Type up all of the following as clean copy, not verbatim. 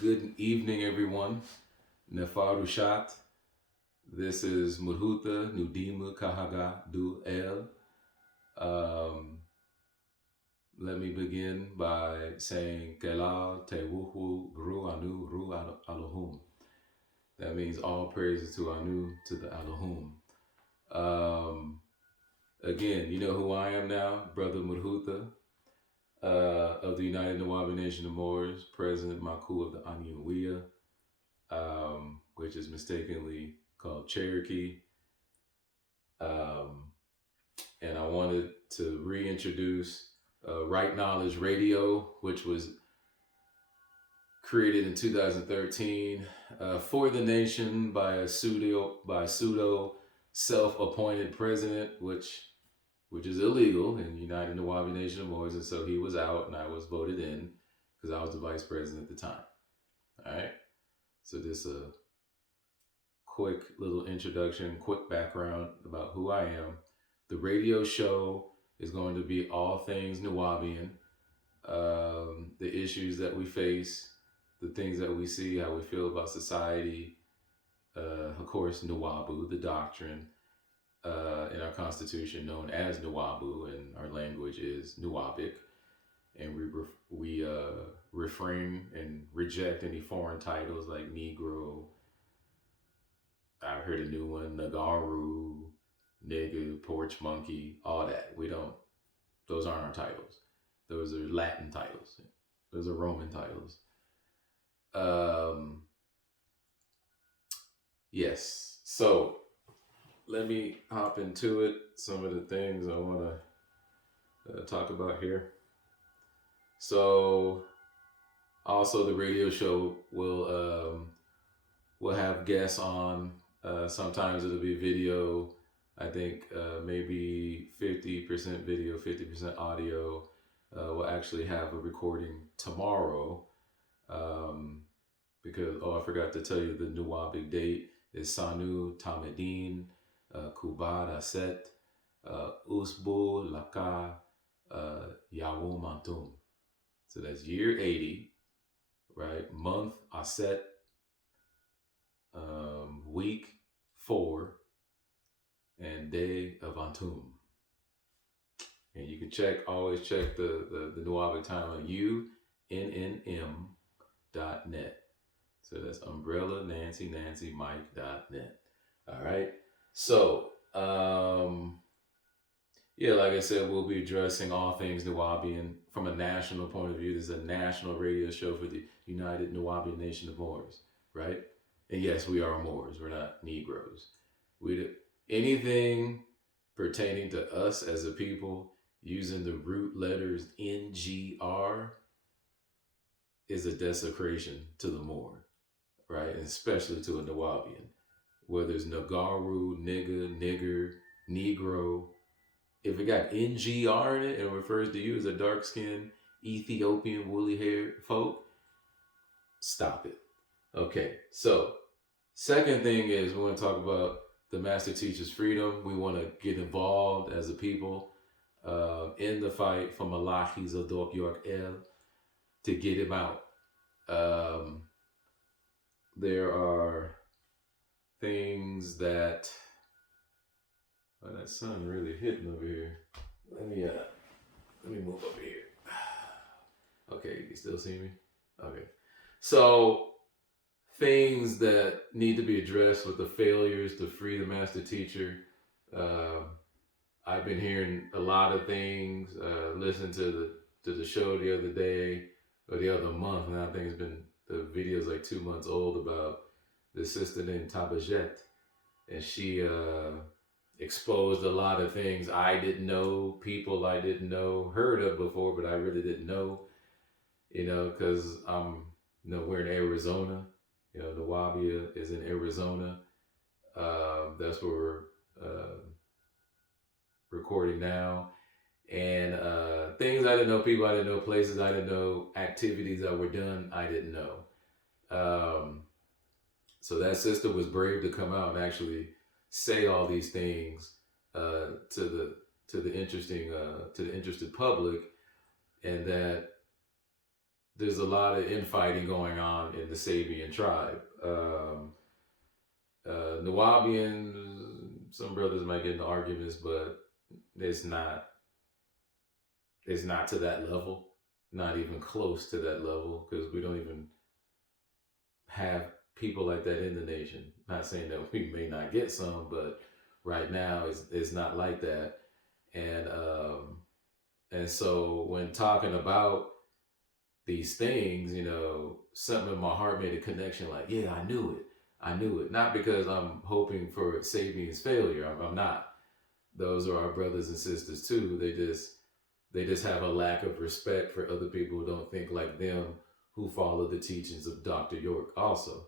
Good evening, everyone. Nefarushat. This is Mudhuta Nudima Kahaga Du El. Um, Let me begin by saying Kelal Tewuhu Bru Anu Ru Alohum. That means all praises to Anu, to the Elohim. Um, Again, you know who I am now, Brother Mudhuta of the United Nawabi Nation of Moors, President Maku of the Aniuia, which is mistakenly called Cherokee. Um, and I wanted to reintroduce Right Knowledge Radio, which was created in 2013 for the nation by a pseudo self-appointed president, which is illegal in the United Nawabi Nation of Moors, and so he was out, and I was voted in because I was the vice president at the time. All right, so this quick little introduction, quick background about who I am. The radio show is going to be all things Nuwabian, the issues that we face, the things that we see, how we feel about society, of course, Nuwabu, the doctrine in our constitution known as Nuwabu, and our language is Nuwabic, and we refrain and reject any foreign titles like Negro. I heard a new one, Nagaru, nigga, porch monkey, all that. We don't, those aren't our titles. Those are Latin titles. Those are Roman titles. Um, yes. So let me hop into it. Some of the things I want to talk about here. So also the radio show will have guests on. Sometimes it'll be video. I think maybe 50% video, 50% audio. We'll actually have a recording tomorrow um, because, I forgot to tell you the Nuwabic date is Sanu Tamedin Kubad Aset Usbu Laka Yawu Mantum. So that's year 80, right? Month Aset, week 4, and day of Antum. And you can always check the Nuwabic time on UNNM.net. So that's Umbrella Nancy Mike.net. All right. So, yeah, like I said, we'll be addressing all things Nuwabian from a national point of view. This is a national radio show for the United Nuwabian Nation of Moors, right? And yes, we are Moors. We're not Negroes. We do anything pertaining to us as a people using the root letters NGR is a desecration to the Moor, right? And especially to a Nawabian. Whether it's Nagaru, nigger, Negro, if it got NGR in it and it refers to you as a dark skinned Ethiopian woolly haired folk, stop it. Okay, so second thing is we want to talk about the master teacher's freedom. We want to get involved as a people in the fight for Malachi Zadok York El to get him out. There are things that that sun really hitting over here. Let me move over here. Okay, you still see me? Okay. So things that need to be addressed with the failures to free the master teacher. I've been hearing a lot of things. Listened to the show the other day or the other month, and I think the video's like 2 months old about the sister named Tabajet, and she exposed a lot of things I didn't know, people I didn't know, heard of before, but I really didn't know. Because we're in Arizona. The Wabia is in Arizona. That's where we're recording now. And things I didn't know, people I didn't know, places I didn't know, activities that were done I didn't know. So that sister was brave to come out and actually say all these things to the interested public, and that there's a lot of infighting going on in the Sabian tribe. Nuwabians, some brothers might get into arguments, but it's not it's not to that level, not even close to that level, because we don't even have people like that in the nation. Not saying that we may not get some, but right now it's not like that. And so when talking about these things, something in my heart made a connection. Like, yeah, I knew it. Not because I'm hoping for Sabian's failure. I'm not. Those are our brothers and sisters too. They just have a lack of respect for other people who don't think like them, who follow the teachings of Dr. York also.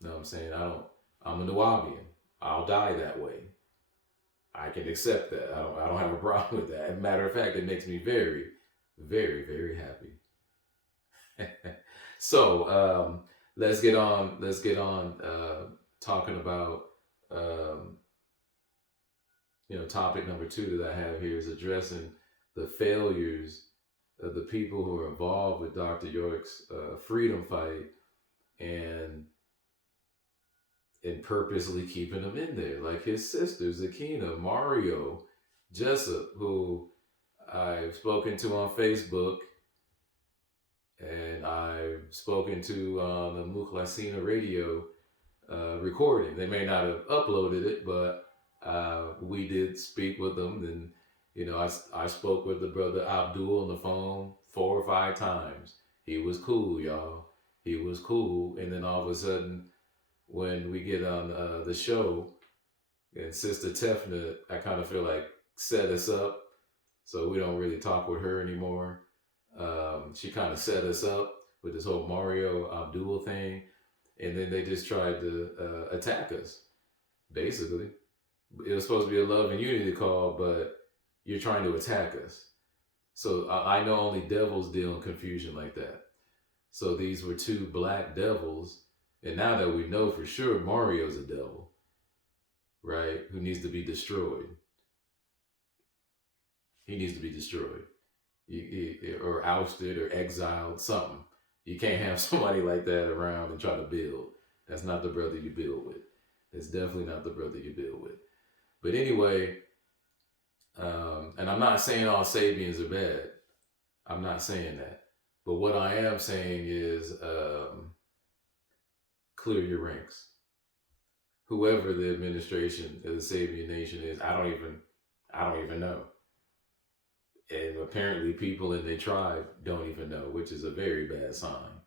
You know what I'm saying? I'm a Nuwabian. I'll die that way. I can accept that. I don't have a problem with that. As a matter of fact, it makes me very, very, very happy. So let's get on talking about um, topic number two that I have here is addressing the failures of the people who are involved with Dr. York's freedom fight, and purposely keeping them in there, like his sisters, Akina, Mario, Jessup, who I've spoken to on Facebook, and I've spoken to on the Mukhlasina radio recording. They may not have uploaded it, but we did speak with them. And, I spoke with the brother Abdul on the phone 4 or 5 times. He was cool, y'all. He was cool. And then all of a sudden, when we get on the show, and Sister Tefna, I kind of feel like set us up. So we don't really talk with her anymore. She kind of set us up with this whole Mario Abdul thing, and then they just tried to attack us. Basically, it was supposed to be a love and unity call, but you're trying to attack us. So I know only devils deal in confusion like that. So these were two black devils, and now that we know for sure Mario's a devil, right? Who needs to be destroyed. He needs to be destroyed. Or ousted or exiled, something. You can't have somebody like that around and try to build. That's not the brother you build with. It's definitely not the brother you build with. But anyway, and I'm not saying all Sabians are bad. I'm not saying that. But what I am saying is clear your ranks. Whoever the administration of the Sabian nation is, I don't even know. And apparently people in their tribe don't even know, which is a very bad sign.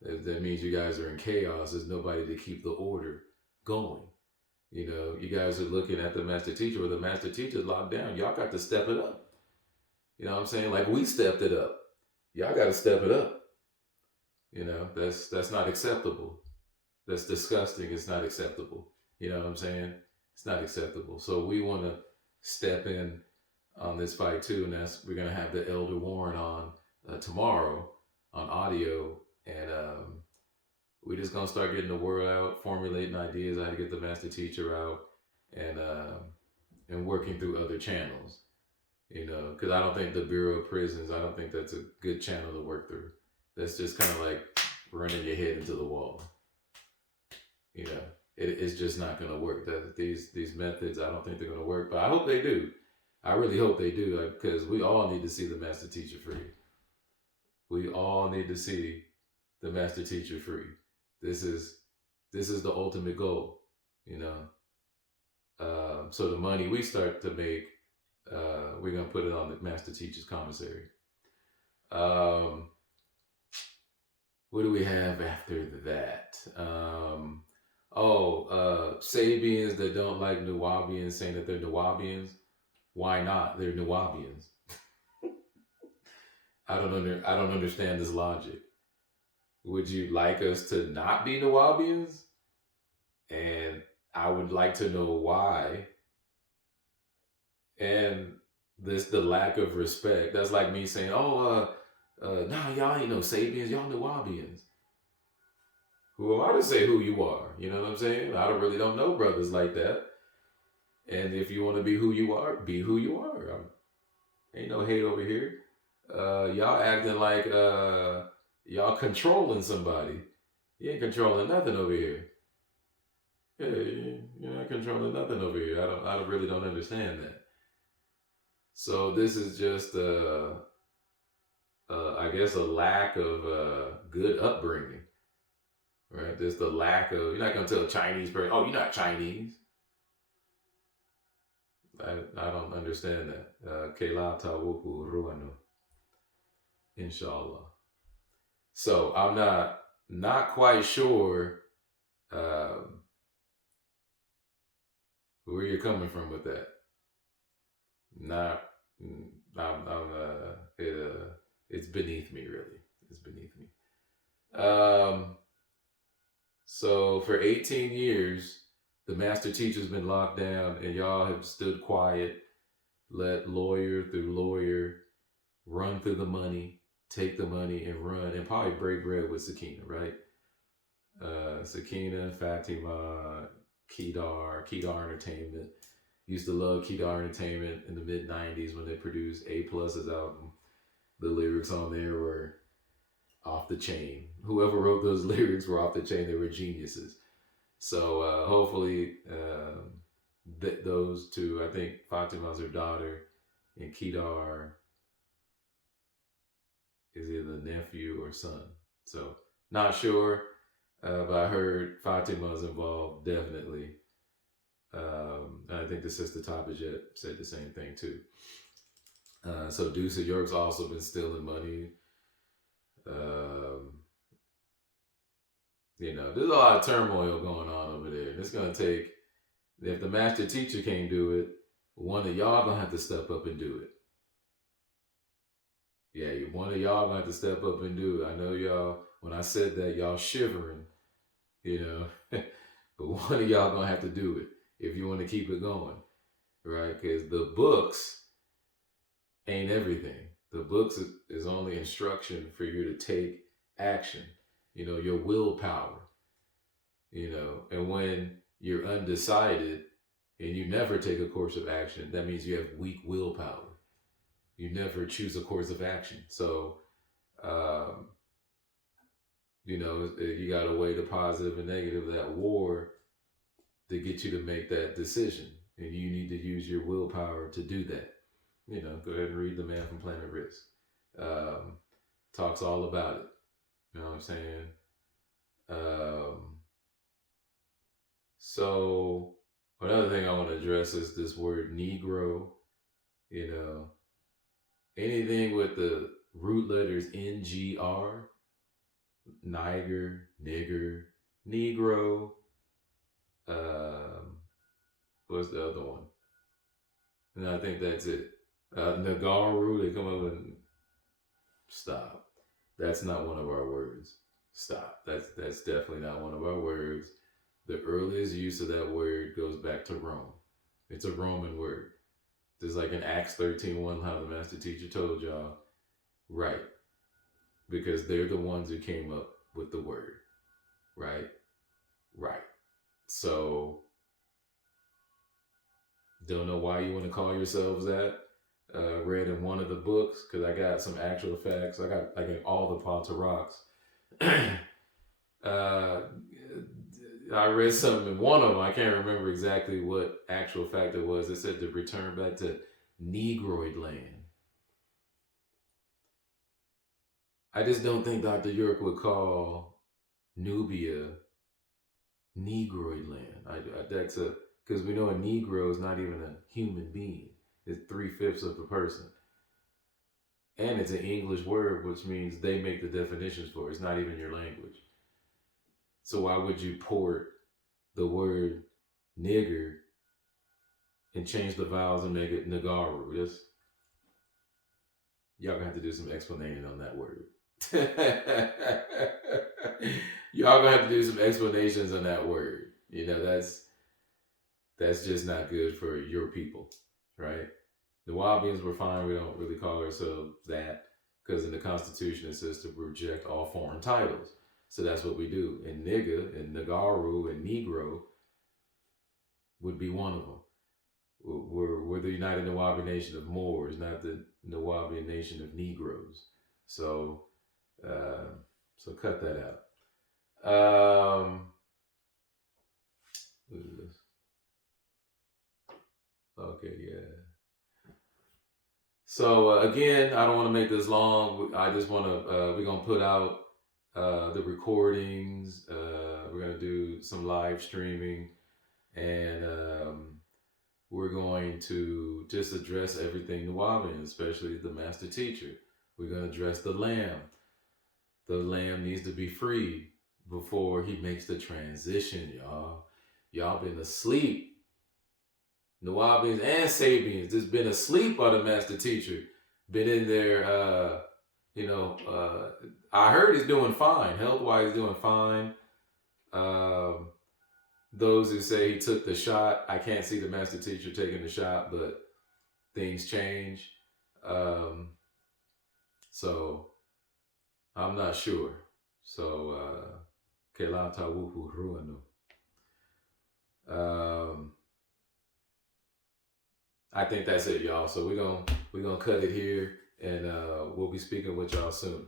That means you guys are in chaos. There's nobody to keep the order going. You guys are looking at the master teacher, or the master teacher's locked down. Y'all got to step it up. You know what I'm saying? Like we stepped it up. Y'all got to step it up. That's not acceptable. That's disgusting. It's not acceptable. You know what I'm saying? It's not acceptable. So we want to step in on this fight too, and we're gonna have the Elder Warren on tomorrow on audio, and we're just gonna start getting the word out, formulating ideas how to get the master teacher out, and working through other channels. Because I don't think the Bureau of Prisons, I don't think that's a good channel to work through. That's just kind of like running your head into the wall. It's just not gonna work. These methods, I don't think they're gonna work, but I hope they do. I really hope they do, because we all need to see the master teacher free. We all need to see the master teacher free. This is the ultimate goal, So the money we start to make, we're gonna put it on the master teacher's commissary. What do we have after that? Sabians that don't like Nuwabians saying that they're Nuwabians. Why not? They're Nuwabians. I don't understand this logic. Would you like us to not be Nuwabians? And I would like to know why. And the lack of respect. That's like me saying, nah, y'all ain't no Sabians, y'all Nuwabians. Who am I to say who you are? You know what I'm saying? I don't know brothers like that. And if you want to be who you are, be who you are. Ain't no hate over here. Y'all acting like Y'all controlling somebody. You ain't controlling nothing over here. Yeah, you're not controlling nothing over here. I really don't understand that. So this is just, I guess, a lack of good upbringing, right? Just the lack of. You're not gonna tell a Chinese person, "Oh, you're not Chinese." I don't understand that. Kela tawuku ruanu, inshallah. So I'm not quite sure um, where you're coming from with that. Not, it's beneath me, really. It's beneath me. So for 18 years, the master teacher's been locked down, and y'all have stood quiet, let lawyer through lawyer run through the money, take the money and run, and probably break bread with Sakina, right? Sakina, Fatima, Kedar Entertainment. Used to love Kedar Entertainment in the mid '90s when they produced A Plus's album. The lyrics on there were off the chain. Whoever wrote those lyrics were off the chain. They were geniuses. So hopefully, those two. I think Fatima's her daughter, and Kedar is either nephew or son. So not sure, but I heard Fatima's involved definitely. I think the sister Tabajet said the same thing too. So Deuce of York's also been stealing money. There's a lot of turmoil going on over there. And it's going to take, if the master teacher can't do it, one of y'all going to have to step up and do it. Yeah, one of y'all going to have to step up and do it. I know y'all, when I said that, y'all shivering, but one of y'all going to have to do it if you want to keep it going, right? Because the books ain't everything. The books is only instruction for you to take action, your willpower, and when you're undecided and you never take a course of action, that means you have weak willpower. You never choose a course of action. So, you got to weigh the positive and negative of that war to get you to make that decision. And you need to use your willpower to do that. Go ahead and read The Man from Planet Risk. Talks all about it. You know what I'm saying? So another thing I want to address is this word Negro. Anything with the root letters NGR, Niger, nigger, Negro. What's the other one? And I think that's it. Nagaru, they come up and stop. That's not one of our words. Stop. That's definitely not one of our words. The earliest use of that word goes back to Rome. It's a Roman word. Just like in Acts 13:1, how the master teacher told y'all, right? Because they're the ones who came up with the word, right? Right. So, don't know why you want to call yourselves that. Read in one of the books, because I got some actual facts. I got all the Pater rocks. I read something in one of them. I can't remember exactly what actual fact it was. It said to return back to Negroid land. I just don't think Dr. York would call Nubia Negroid land. That's because we know a Negro is not even a human being. It's 3/5 of a person. And it's an English word, which means they make the definitions for it. It's not even your language. So why would you port the word nigger and change the vowels and make it Nagaru? Y'all gonna have to do some explaining on that word. Y'all gonna have to do some explanations on that word. That's just not good for your people, right? The Wabians were fine. We don't really call ourselves that because in the Constitution it says to reject all foreign titles. So that's what we do. And nigga and Nagaru and Negro would be one of them. We're the United Nawabi Nation of Moors, not the Nawabi Nation of Negroes. So So cut that out. What is this? Okay, yeah. So again, I don't want to make this long. I just want to. We're gonna put out the recordings. We're gonna do some live streaming, and we're going to just address everything Nuwabian, especially the master teacher. We're gonna address the lamb. The lamb needs to be freed before he makes the transition, y'all. Y'all been asleep. Nawabians and Sabians just been asleep by the master teacher. Been in there, I heard he's doing fine. Health wise, doing fine. Um, those who say he took the shot, I can't see the master teacher taking the shot, but things change. Um, so I'm not sure. So, Kelata Wuhu Ruanu. I think that's it, y'all. So we're gonna cut it here, and we'll be speaking with y'all soon.